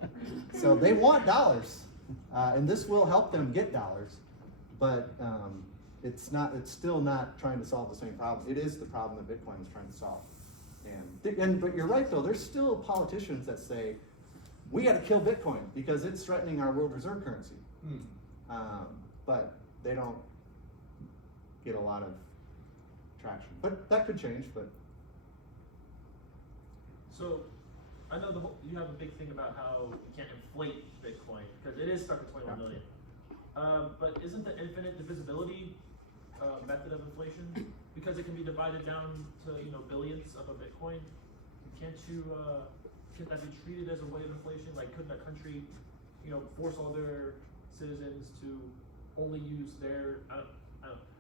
So they want dollars, and this will help them get dollars, but it's still not trying to solve the same problem. It is the problem that Bitcoin is trying to solve. But you're right though, there's still politicians that say, we gotta kill Bitcoin because it's threatening our world reserve currency. But they don't get a lot of traction. But that could change, but. So, I know you have a big thing about how you can't inflate Bitcoin because it is stuck at 21 million. But isn't the infinite divisibility method of inflation, because it can be divided down to billions of a Bitcoin? Can't that be treated as a way of inflation? Like, couldn't a country, force all their citizens to only use their? I'm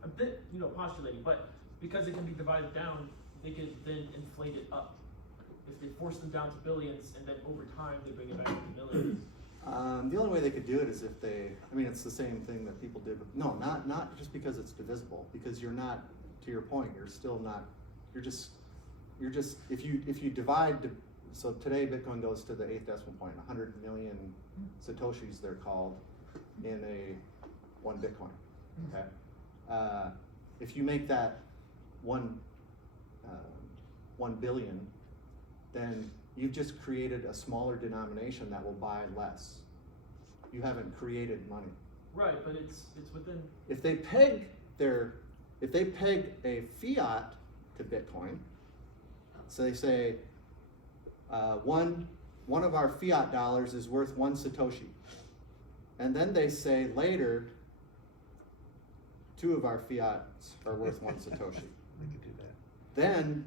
a bit, postulating, but because it can be divided down, they could then inflate it up. If they force them down to billions and then over time they bring it back to millions. The only way they could do it is if they, I mean, it's the same thing that people did, no, not just because it's divisible, because you're not, to your point, you're still not, you're just, if you divide, so today Bitcoin goes to the 8th decimal point, 100 million Satoshis they're called in one Bitcoin, okay? If you make that 1 billion, then you've just created a smaller denomination that will buy less. You haven't created money. Right, but it's within. If they peg a fiat to Bitcoin, so they say one of our fiat dollars is worth 1 Satoshi, and then they say later 2 of our fiats are worth 1 Satoshi. They could do that. Then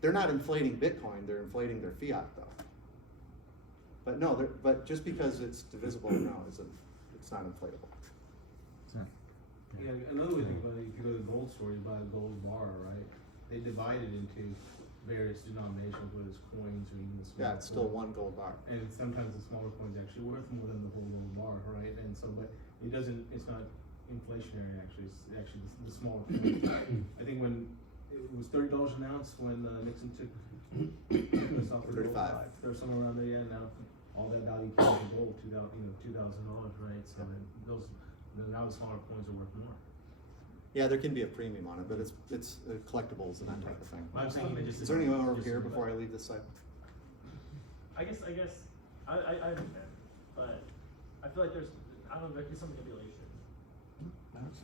they're not inflating Bitcoin; they're inflating their fiat, though. But no, but just because it's divisible, no, it's not inflatable. Yeah, another way to think about it, if you go to the gold store, you buy a gold bar, right? They divide it into various denominations, whether it's coins or even the smaller. Yeah, it's still coins. 1 gold bar. And sometimes the smaller coins are actually worth more than the whole gold bar, right? And so, but it's not inflationary actually, it's actually the smaller coins. I think when it was $30 an ounce when Nixon took us off for 35. They're somewhere around there, yeah, now all that value came to gold, $2,000, right? So then now the smaller coins are worth more. Yeah, there can be a premium on it, but it's collectibles and that type of thing. I'm saying they just. Is there anyone over here before I leave this side? I guess I understand, but I feel like there's some manipulation.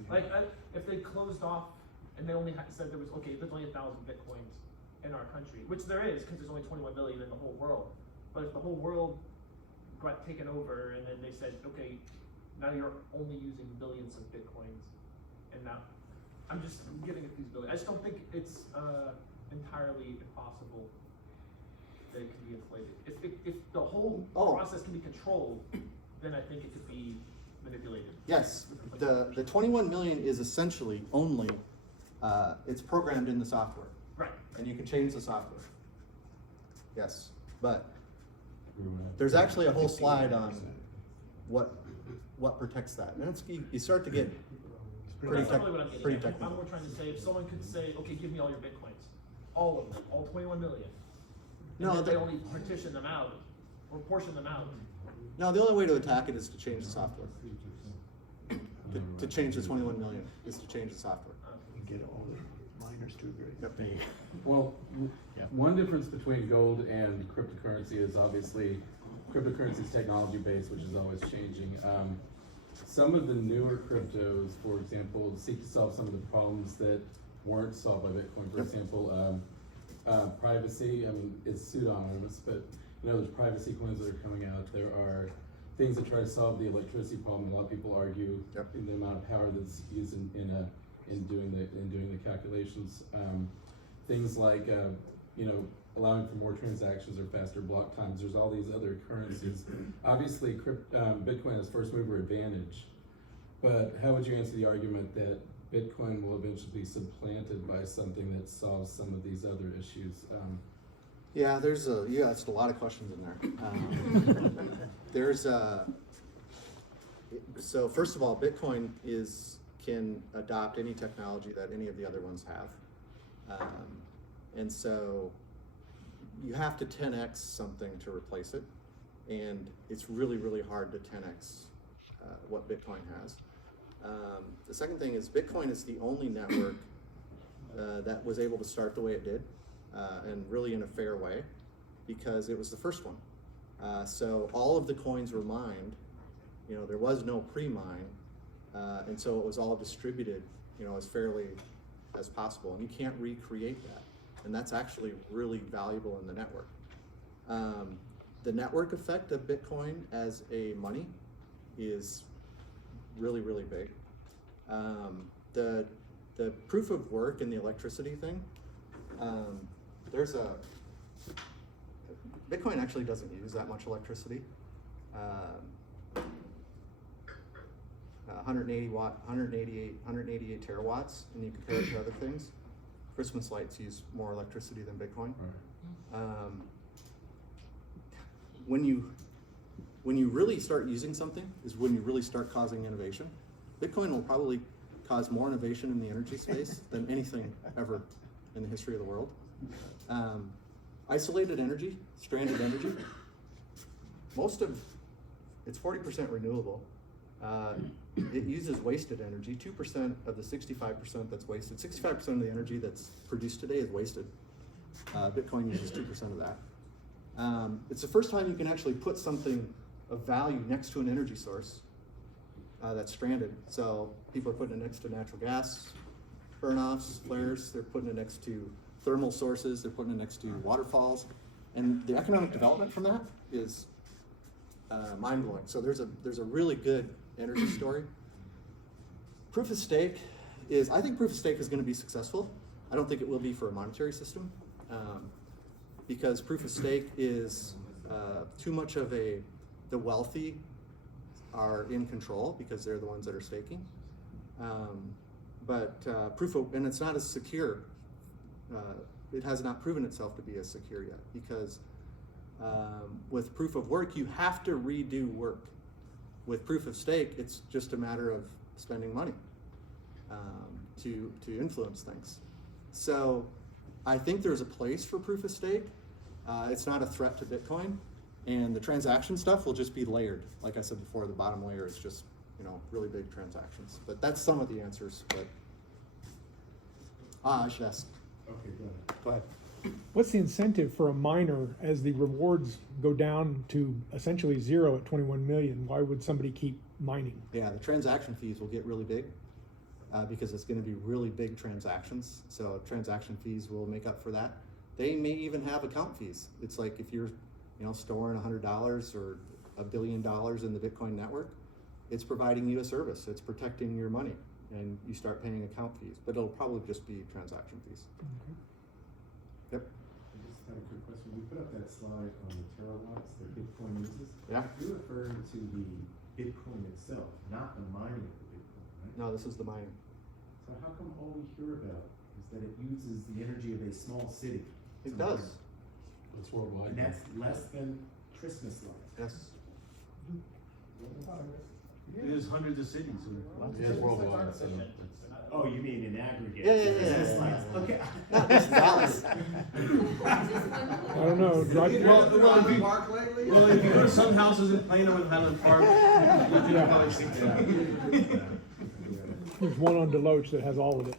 Like if they closed off and they only said there's only 1,000 Bitcoins in our country, which there is because there's only 21 million in the whole world. But if the whole world got taken over and then they said, okay, now you're only using billions of Bitcoins, and now I'm getting a feasibility. I just don't think it's entirely impossible that it can be inflated. If the whole process can be controlled, then I think it could be manipulated. Yes, the 21 million is essentially only, it's programmed in the software. Right. And you can change the software. Yes, but there's actually a whole slide on what protects that. And you start to get pretty That's not really what I'm getting pretty at. technical. I'm more trying to say, if someone could say, okay, give me all your Bitcoins, all of them, all 21 million. And No, then they only partition them out, or portion them out. No, the only way to attack it is to change the software. To change the 21 million is to change the software. Get all the miners to agree. Yep. Well, one difference between gold and cryptocurrency is obviously cryptocurrency is technology based, which is always changing. Some of the newer cryptos, for example, seek to solve some of the problems that weren't solved by Bitcoin. For example, privacy. I mean, it's pseudonymous, but there's privacy coins that are coming out. There are things that try to solve the electricity problem. A lot of people argue in the amount of power that's used in doing the calculations. Things like allowing for more transactions or faster block times. There's all these other currencies. Obviously, Bitcoin has first mover advantage, but how would you answer the argument that Bitcoin will eventually be supplanted by something that solves some of these other issues? Yeah, you asked a lot of questions in there. So first of all, Bitcoin can adopt any technology that any of the other ones have. And so you have to 10x something to replace it. And it's really, really hard to 10x what Bitcoin has. The second thing is Bitcoin is the only network that was able to start the way it did, and really in a fair way, because it was the first one. So all of the coins were mined. There was no pre-mine, and so it was all distributed, as fairly as possible. And you can't recreate that, and that's actually really valuable in the network. The network effect of Bitcoin as a money is really, really big. The proof of work and the electricity thing, Bitcoin actually doesn't use that much electricity. 188 terawatts, and you compare it to other things. Christmas lights use more electricity than Bitcoin. When when you really start using something is when you really start causing innovation. Bitcoin will probably cause more innovation in the energy space than anything ever in the history of the world. Isolated energy, stranded energy, it's 40% renewable. It uses wasted energy. 2% of the 65% that's wasted. 65% of the energy that's produced today is wasted. Bitcoin uses 2% of that. It's the first time you can actually put something of value next to an energy source that's stranded. So people are putting it next to natural gas burn-offs, flares. They're putting it next to thermal sources. They're putting it next to waterfalls. And the economic development from that is mind-blowing. So there's a really good energy story. Proof of stake I think proof of stake is going to be successful. I don't think it will be for a monetary system because proof of stake is too much of the wealthy are in control because they're the ones that are staking. And it's not as secure. It has not proven itself to be as secure yet because with proof of work, you have to redo work. With proof of stake, it's just a matter of spending money to influence things. So I think there's a place for proof of stake. It's not a threat to Bitcoin, and the transaction stuff will just be layered. Like I said before, the bottom layer is just really big transactions. But that's some of the answers. But I should ask. Okay, go ahead. Go ahead. What's the incentive for a miner as the rewards go down to essentially zero at 21 million? Why would somebody keep mining? Yeah, the transaction fees will get really big because it's going to be really big transactions. So transaction fees will make up for that. They may even have account fees. It's like if you're storing $100 or $1 billion in the Bitcoin network, it's providing you a service. It's protecting your money, and you start paying account fees. But it'll probably just be transaction fees. Okay. Yep. I just had a quick question. We put up that slide on the terawatts that Bitcoin uses. Yeah. You're referring to the Bitcoin itself, not the mining of the Bitcoin, right? No, this is the mining. So how come all we hear about is that it uses the energy of a small city? It to does. mine? It's worldwide. And that's less than Christmas lights. Yes. There's hundreds of cities. Yeah, it's worldwide, so it's. Oh, you mean in aggregate? Yeah. Christmas lights. Okay. Not just Dallas. I don't know. Well, if you go to some houses in Plano and Highland Park, you can probably see that. There's one on Deloach that has all of it.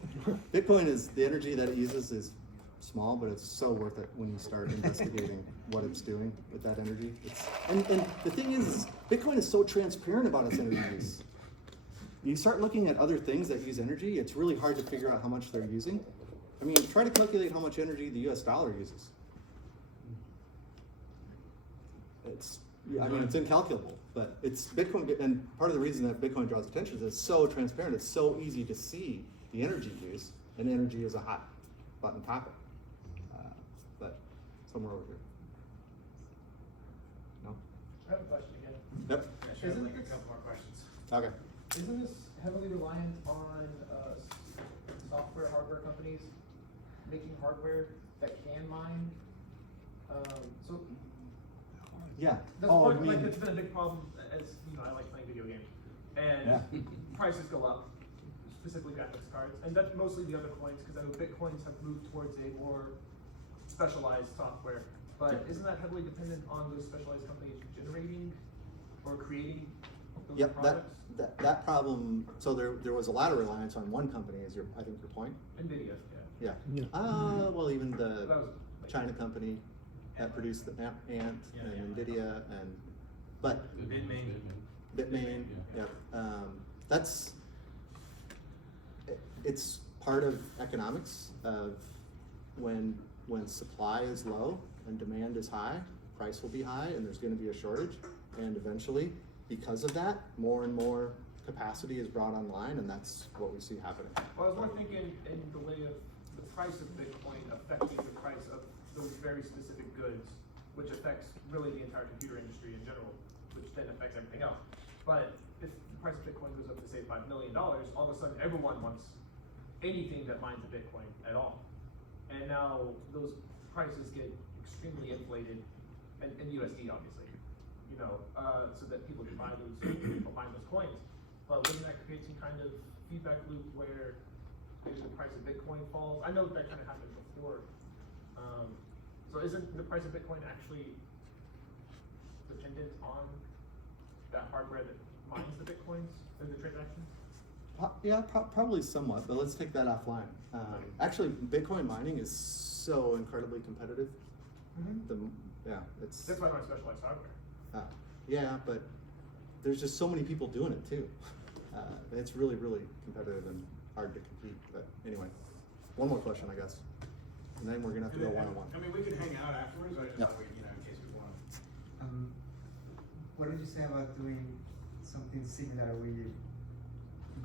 Bitcoin is the energy that it uses is small, but it's so worth it when you start investigating what it's doing with that energy. And the thing is, Bitcoin is so transparent about its energy use. You start looking at other things that use energy, it's really hard to figure out how much they're using. I mean, try to calculate how much energy the US dollar uses. It's incalculable, but it's Bitcoin, and part of the reason that Bitcoin draws attention is it's so transparent, it's so easy to see the energy use, and energy is a hot button topic. But somewhere over here. No? I have a question again. Yep. Isn't this, a couple more questions. Okay. Isn't this heavily reliant on software, hardware companies making hardware that can mine? So Yeah. that's like it's been a big problem. As I like playing video games, and prices go up, specifically graphics cards, and that's mostly the other coins because I know Bitcoins have moved towards a more specialized software. But isn't that heavily dependent on those specialized companies generating or creating those Yep, products? that problem, so there was a lot of reliance on one company, is I think your point? NVIDIA, Yeah. Yeah. Well, even That the was like China company that produced the Ant and NVIDIA but Bitmain, yep. It's part of economics of when supply is low and demand is high, price will be high, and there's going to be a shortage, and eventually, because of that, more and more capacity is brought online, and that's what we see happening. Well, I was more thinking in the way of the price of Bitcoin affecting the price of those very specific goods, which affects really the entire computer industry in general, which then affects everything else. But if the price of Bitcoin goes up to say $5 million, all of a sudden everyone wants anything that mines a Bitcoin at all. And now those prices get extremely inflated, and USD obviously. you know, so that people can buy those coins. But wouldn't that create some kind of feedback loop where maybe the price of Bitcoin falls? I know that kind of happened before. So isn't the price of Bitcoin actually dependent on that hardware that mines the Bitcoins or the transactions? Yeah, probably somewhat, but let's take that offline. Actually, Bitcoin mining is so incredibly competitive. It's That's why I want specialized hardware. yeah, but there's just so many people doing it too. It's really, really competitive and hard to compete. But anyway, one more question, I guess, and then we're gonna have to go one-on-one. I mean, we could hang out afterwards. I just Yeah. thought we, in case we want. What did you say about doing something similar with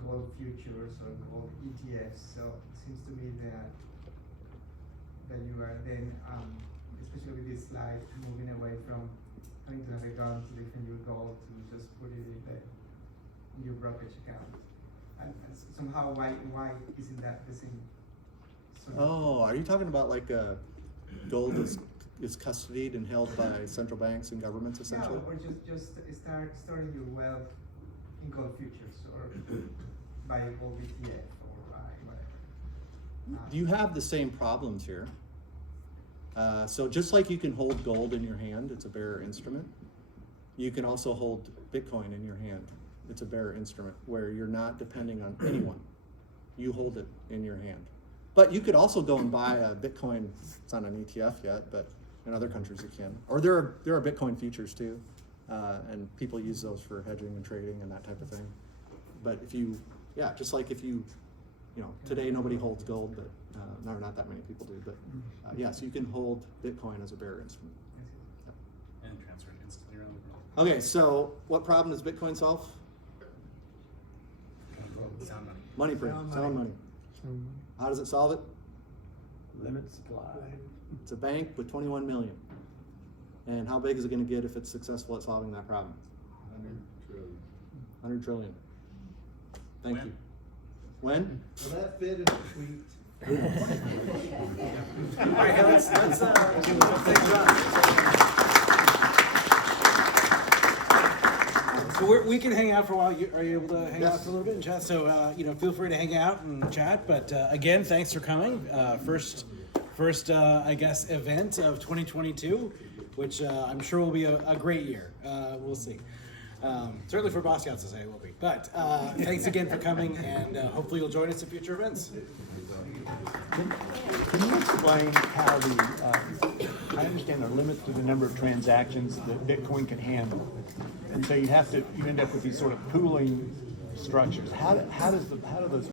gold futures or gold ETFs? So it seems to me that you are then, especially with this slide, moving away from having to have a gun to defend your gold to just put it in your brokerage account. And somehow, why isn't that the same? Oh, are you talking about like gold is custodied and held by central banks and governments essentially? Yeah, or just start storing your wealth in gold futures or buy a gold ETF or buy whatever. You have the same problems here. So just like you can hold gold in your hand, it's a bearer instrument. You can also hold Bitcoin in your hand. It's a bearer instrument where you're not depending on anyone. You hold it in your hand. But you could also go and buy a Bitcoin. It's not an ETF yet, but in other countries you can. Or there are Bitcoin futures too, and people use those for hedging and trading and that type of thing. But just like if you today nobody holds gold, but not that many people do. But yes, you can hold Bitcoin as a bearer instrument. And transfer it instantly around the world. Okay, so what problem does Bitcoin solve? Sound money. Money print, sound money. How does it solve it? Limit supply. It's a bank with 21 million. And how big is it going to get if it's successful at solving that problem? 100 trillion. Thank you. When? Will that fit in a tweet? All right, hey, let's things up. So we can hang out for a while. Are you able to hang out for a little bit and chat? So feel free to hang out and chat. But again, thanks for coming. First, I guess, event of 2022, which I'm sure will be a great year. We'll see. Certainly for Bastiat to say it will be. But thanks again for coming, and hopefully you'll join us at future events. Can you explain how I understand there are limits to the number of transactions that Bitcoin can handle, and so you end up with these sort of pooling structures. How do those